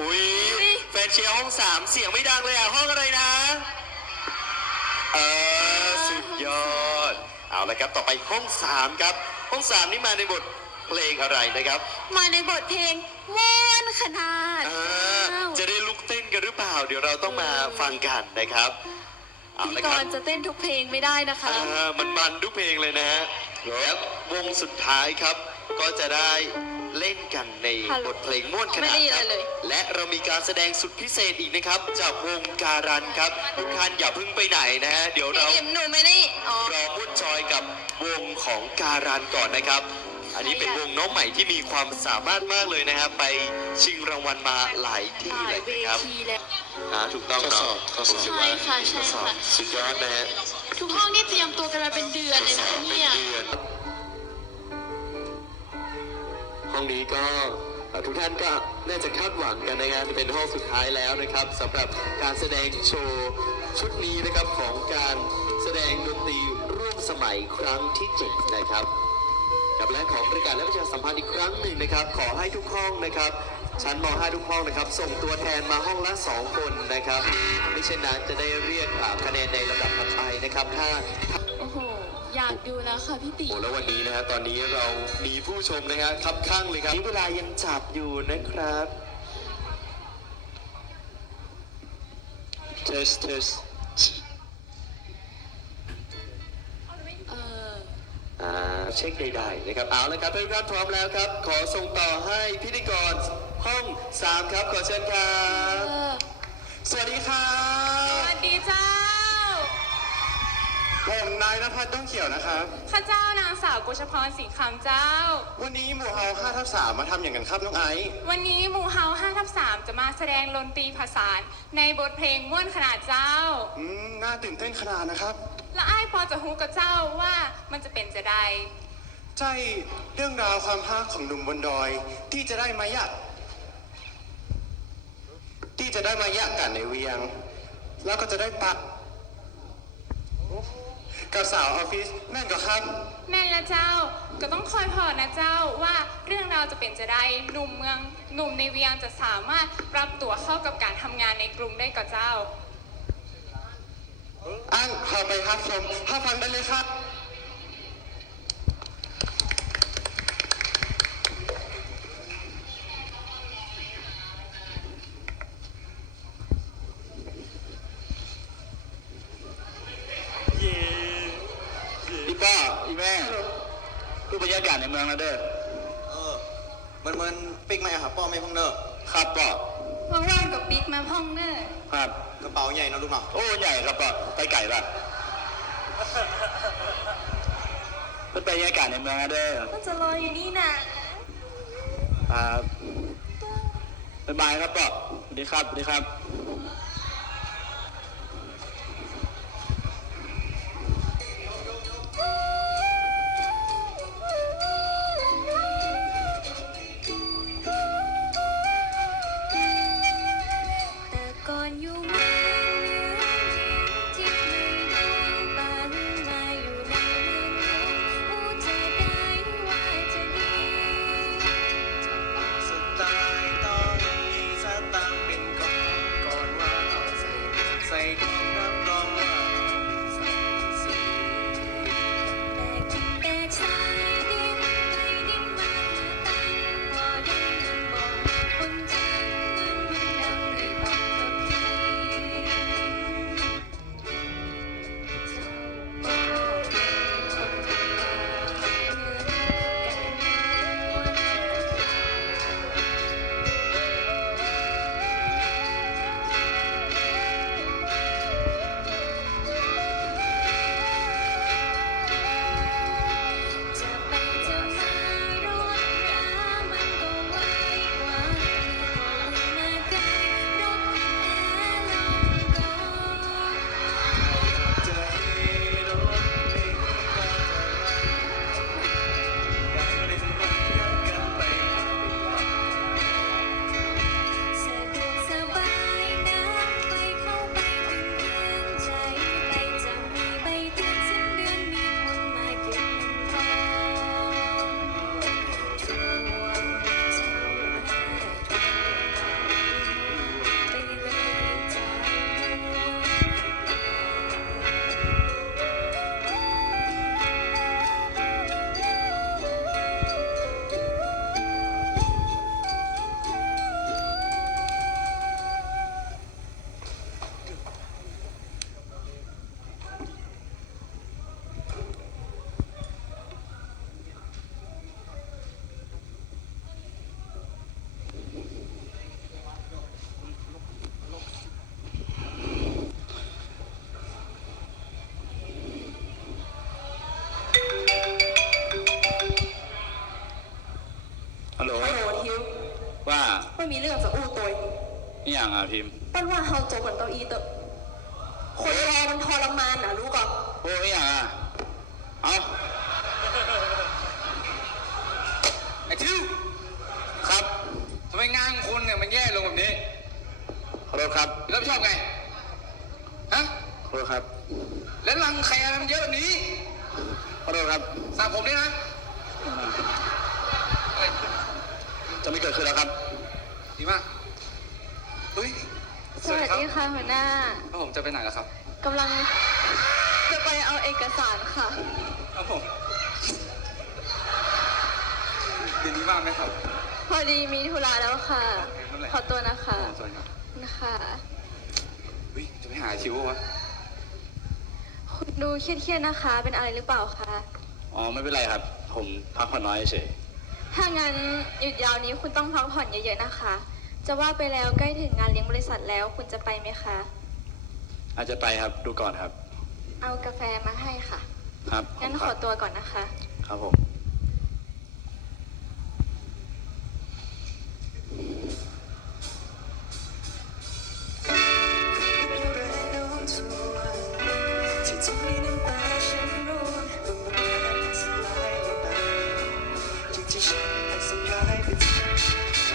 อุ้ยแฟนเชียร์ห้องสามเสียงไม่ดังเลยอะ ห้องอะไรนะ เออ สุดยอด เอาละครับ ต่อไปห้องสามครับ ห้องสามนี่มาในบทเพลงอะไรนะครับ มาในบทเพลงม่วนขนาด อ่าว้าวจะได้ลุกเต้นกันหรือเปล่า เดี๋ยวเราต้องมาฟังกันนะครับเอาพิธีละกครับ รจะเต้นทุกเพลงไม่ได้นะคะ อ่ามันมันทุกเพลงเลยนะฮะแล้ววงสุดท้ายครับก็จะได้ เล่นกันในฮัลโหลบทเพลงม่วนขไม่นาดได้ยินคอะไรรับเลยและเรามีการแสดงสุดพิเศษอีกนะครับ จากวงการันครับทุกท่านอย่าเพิ่งไปไหนนะฮะเดี๋ยวพี่เราอิมหนูไม่ได้อ๋อรอมุ่นจอยกับวงของการันก่อนนะครับ อันนี้เป็นวงน้องใหม่ที่มีความสามารถมากเลยนะครับ ไปชิงรางวัลมาหลายที่หลาเลยยเวนะครับทีแล้วอ่าถูกต้องข้อเนาะสอบข้อสอบผมคิดใช่ว่าค่ะใช่ข้อสอบค่ะสุดยอดนะฮะทุกห้องนี่เตรียมตัวกันมาเป็นเดือนเลยนะเนี่ย ห้องนี้ก็ทุกท่านก็น่าจะคาดหวังกันนะครับเป็นห้องสุดท้ายแล้วนะครับสำหรับการแสดงโชว์ชุดนี้นะครับของการแสดงดนตรีร่วมสมัยครั้งที่เจ็ดนะครับกับและขอประกาศและประชาสัมพันธ์อีกครั้งหนึ่งนะครับ ขอให้ทุกห้องนะครับชั้นม .5 ทุกห้องนะครับ ส่งตัวแทนมาห้องละสองคนนะครับไม่เช่นนั้นจะได้เรียกอ่าคะแนนในลำดับถัดไปนะครับถ้าากดูแล้วค่ะพี่ติโอ้แล้ววันนี้นะฮะตอนนี้เรามีผู้ชมนะฮะคับข้างเลยครับนี่เวลายังจับอยู่นะครับ test test เอออ่าเช็คใดๆนะครับเอาละครับทุกท่านพร้อมแล้วครับ ขอส่งต่อให้พิธีกรห้อง3ครับขอเชิญครัเอบ อสวัสดีครัสบ วัสดีเจ้า ผมนายนภัสต้องเขียวนะครับ ข้าเจ้านางสาวกุชพรสีคำเจ้า วันนี้หมู่เฮา5ทับ3มาทำอย่างกันครับน้องไอซ์วันนี้หมู่เฮา5ทับ3จะมาแสดงดนตรีผสานในบทเพลงม่วนขนาดเจ้า อืมน่าตื่นเต้นขนาดนะครับ และอ้ายพอจะฮู้กับเจ้าว่ามันจะเป็นจะได้ใจเรื่องราวความฮักของหนุ่มบนดอย ที่จะได้มายักที่จะได้มายักกันในเวียง แล้วก็จะได้ปัก กับสาวออฟฟิศนั่นก็ครับ แม่นละเจ้าก็ต้องคอยพอนะเจ้าว่าเรื่องราวจะเป็นจะได้หนุ่มเมืองหนุ่มในเวียงจะสามารถปรับตัวเข้ากับการทำงานในกรุงได้กับเจ้า อันเข้าไปครับชมถ้าฟังได้เลยครับ เมืองนะเด้อเออมันมันปิกไหมอะครับป้อไม่พ้องเนอะครับป้าว่างๆกับปิ๊กมาพ่องเนอร์ครับกระเป๋าใหญ่เนอะลูกเนาะโอ้ใหญ่ครับป้าไปไก่ป่ะเป็นบรรยากาศในเมืองนะเด้อก็จะรออยู่นี่นะครับบ๊ายบายครับป้าสวัสดีครับสวัสดีครับ ว่าไม่มีเรื่องจะอู้ตัวนี่อย่างอะพิมพ์ปั้นว่าเฮาโจกันเต้าอีเตอะคนรอมันทรมานนะรู้ก่อนโอ้นี่อย่างอะเอาไอ้ทิวครับทำไมงานของคุณเนี่ยมันแย่ลงแบบนี้ขอโทษครับรับผิดชอบไงฮะขอโทษครับ แล้วรังใครอะไรมันเยอะแบบนี้ขอโทษครับสระผมด้วยนะอะไร จะไม่เกิดขึ้นแล้วครับ ดีมากเฮ้ยสวัสดีค่ะหัวหน้าแล้วผมจะไปไหนล่ะครับกำลังจะไปเอาเอกสารค่ะ ครับผมเย็นนี้ว่างไหมครับพอดีมีธุระแล้วค่ะเมื่อไหร่ขอตัวนะคะสวัสดีครับนะคะเฮ้ยจะไปหาชิววะคุณดูเครียดๆนะคะ เป็นอะไรหรือเปล่าคะ อ๋อ ไม่เป็นไรครับ ผมพักผ่อนน้อยเฉย ถ้างั้นหยุดยาวนี้คุณต้องพักผ่อนเยอะๆนะคะ จะว่าไปแล้วใกล้ถึงงานเลี้ยงบริษัทแล้วคุณจะไปไหมคะ อาจจะไปครับดูก่อนครับ เอากาแฟมาให้ค่ะ ครับงั้นผมขคอรับตัวก่อนนะคะ ครับผม อย่าง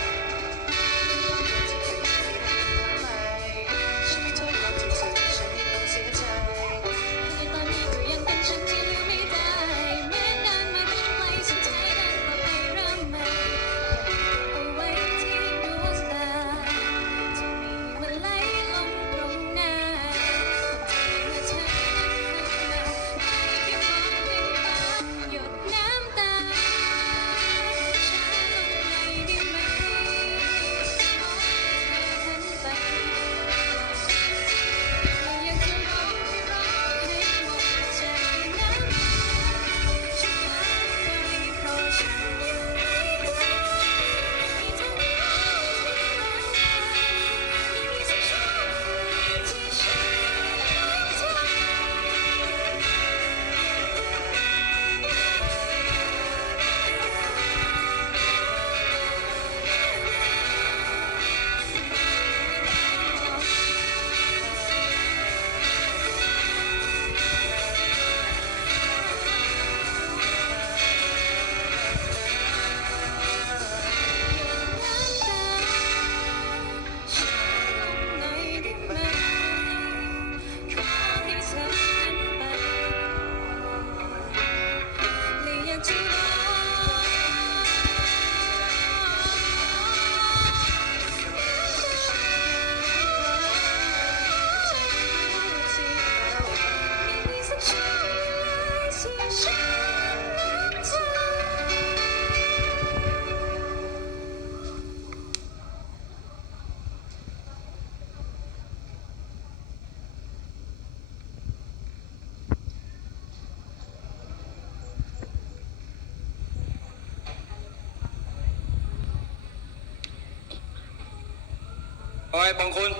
อ้ยบองคุณ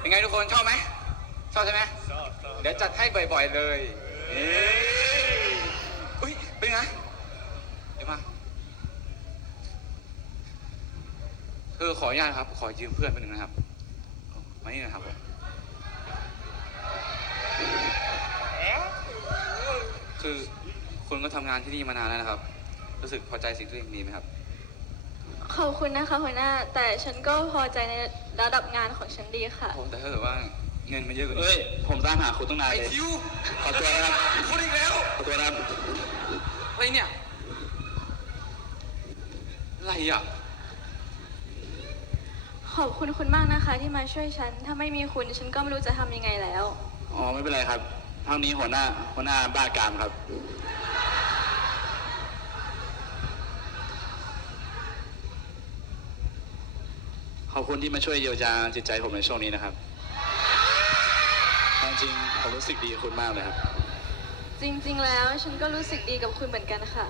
เป็นไงทุกคนชอบไหมชอบใช่ไหมชอบเดี๋ยวจัดให้บ่อยๆเลยเอ้ยอุ้ยเป็นไงเดี๋ยวมาคือขออนุญาตครับ ขอยืมเพื่อนไปหนึ่งนะครับมานี่นะครับผมคือคุณก็ทำงานที่นี่มานานแล้วนะครับ รู้สึกพอใจสิ่งที่ตัวเองมีไหมครับ ขอบคุณนะคะหัวหน้า แต่ฉันก็พอใจในระดับงานของฉันดีค่ะ ผมแต่ถ้าเกิดว่าเงินมันเยอะกว่านี้เอ้ยผมตามหาคุณตั้งนานไอ้เลยทิวขอตัวนะครับคนอีกแล้ว ขอตัวนะครับอะไรเนี่ย อะไรอะ ขอบคุณคุณมากนะคะ ที่มาช่วยฉัน ถ้าไม่มีคุณฉันก็ไม่รู้จะทำยังไงแล้ว อ๋อไม่เป็นไรครับ เท่านี้หัวหน้าหัวหน้าบ้ากามครับ อบคุณที่มาช่วยเยียวยาจิตใจผมในช่วงนี้นะครับเอาจริงๆผมรู้สึกดีกับคุณมากเลยครับ จริงๆ แล้วฉันก็รู้สึกดีกับคุณเหมือนกันค่ะ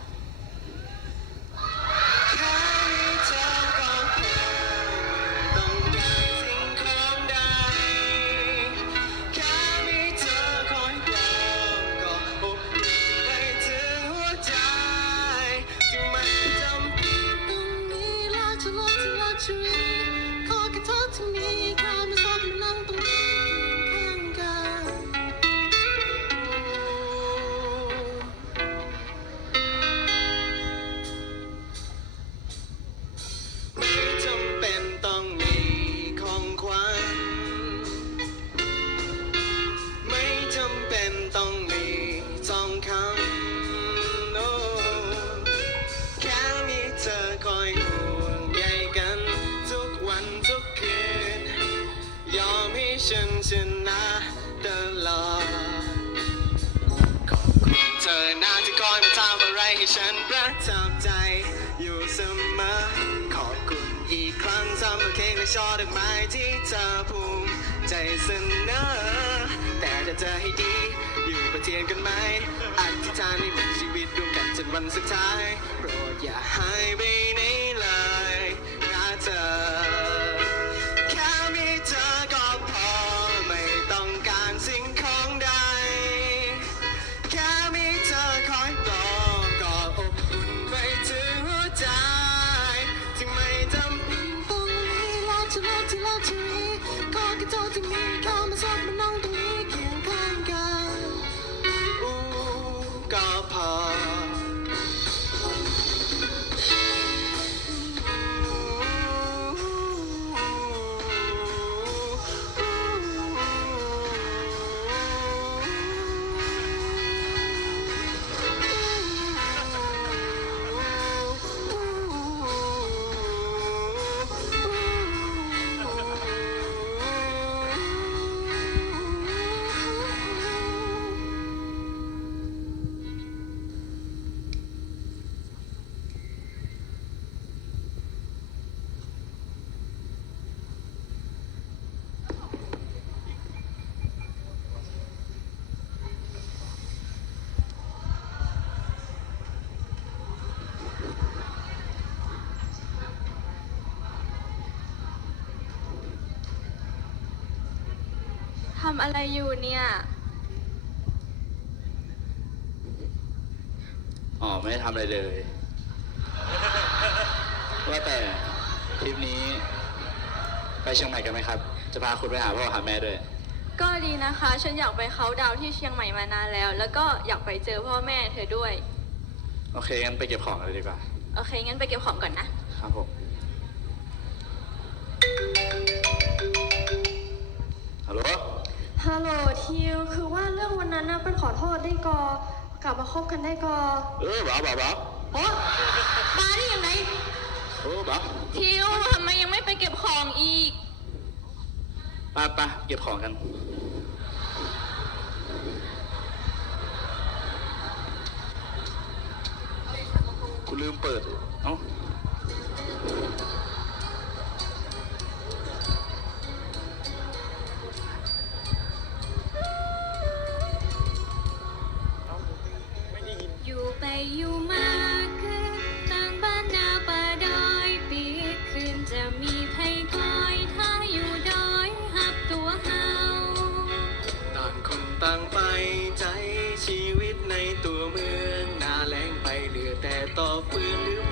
ช่อดอกไม้ที่เธอภูมิใจเสนอ แต่ถ้าเธอให้ดี อยู่ประเทียนกันไหมอธิษฐานให้มีชีวิตร่วมกันจนวันสุดท้าย โปรดอย่าหายไปไหนำอะไรอยู่เนี่ย อ๋อ ไม่ได้ทำอะไรเลย ว่าแต่ทริปนี้ ไปเชียงใหม่กันไหมครับ จะพาคุณไปหาพ่อหาแม่ด้วย ก็ดีนะคะ ฉันอยากไปเขาน์ดาวน์ที่เชียงใหม่มานานแล้ว แล้วก็อยากไปเจอพ่อแม่เธอด้วย โอเค งั้นไปเก็บของกันเลยดีกว่า โอเค งั้นไปเก็บของก่อนนะ ครับผม ฮัลโหล ฮัลโหลทิว คือว่าเรื่องวันนั้นนะเป็นขอโทษได้กอ กลับมาคบกันได้กอเออบ้าบ้าบ้าโอ้มาได้ยังไงโอ้บ้าทิวทำไมยังไม่ไปเก็บของอีกไปไปเก็บของกัน กูลืมเปิด ในตัวเมืองหนาแรงไปเหลือแต่ต่อฟืนหรือ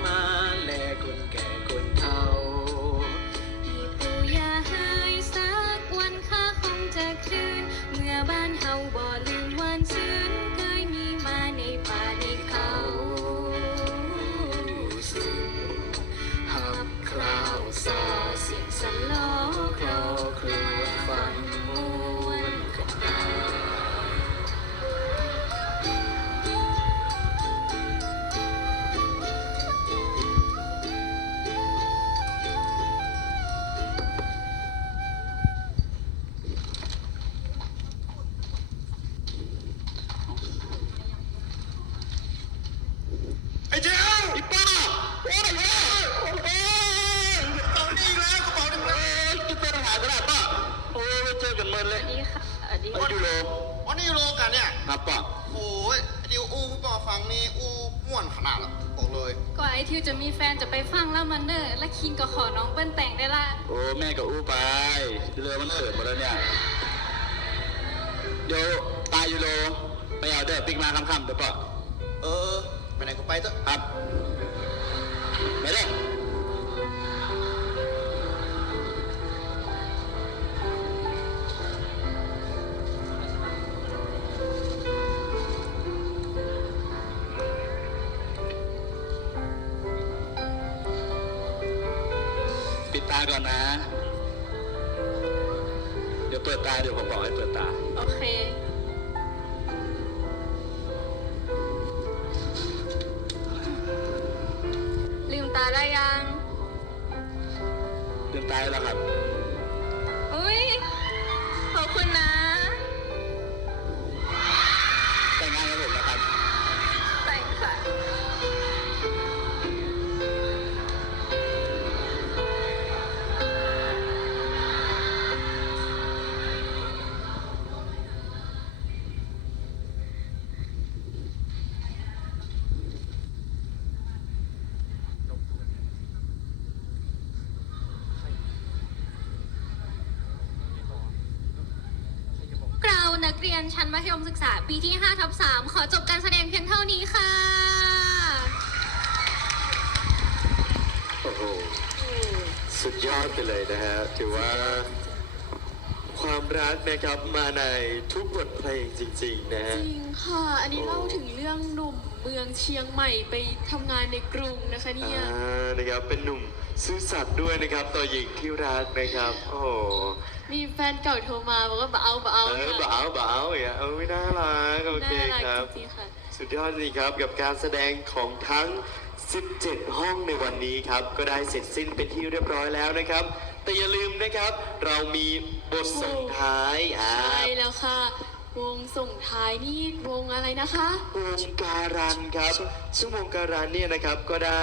น้องเปิ้ลแต่งได้ละโอ้แม่กับอู้ไปเรือมันเขินหมดแล้วเนี่ยเดี๋ยวตายยูโรไปเอาเด้อปิกมาค่ำๆเดี๋ยวป่ะเออไปไหนก็ไปเถอะครับไปเด้อ เดี๋ยวเปิดตาเดี๋ยวผมบอกให้เปิดตา โอเค ลืมตาได้ยังเดินตาให้แล้วครับ อุ้ย เรานักเรียนชั้นมัธยมศึกษาปีที่5ทับ3ขอจบการแสดงเพียงเท่านี้ค่ะ โอ้โหสุดยอดไปเลยนะฮะ ถือว่า ความรักนะครับมาในทุกบทเพลงจริง ๆ นะฮะจริงค่ะ อันนี้เล่าถึงเรื่องหนุ่ม เมืองเชียงใหม่ไปทำงานในกรุงนะคะเนี่ย อ่านะครับเป็นหนุ่มซื่อสัตย์ด้วยนะครับต่อหญิงที่รักนะครับ โอ้โหมีแฟนเก่าโทรมาบอกว่าบ่เอาบ่เอาเออบ่าวบ่าวอย่างเงี้ยเออน่ารักโอเคน่ารักครับ จริงๆค่ะ สุดยอดจริงครับกับการแสดงของทั้ง 17 ห้องในวันนี้ครับ ก็ได้เสร็จสิ้นเป็นที่เรียบร้อยแล้วนะครับ แต่อย่าลืมนะครับ เรามีบทส่งท้ายอ่า ใช่แล้วค่ะ วงส่งท้ายนี่วงอะไรนะคะ วงการันครับ ซึ่งวงการันเนี่ยนะครับก็ได้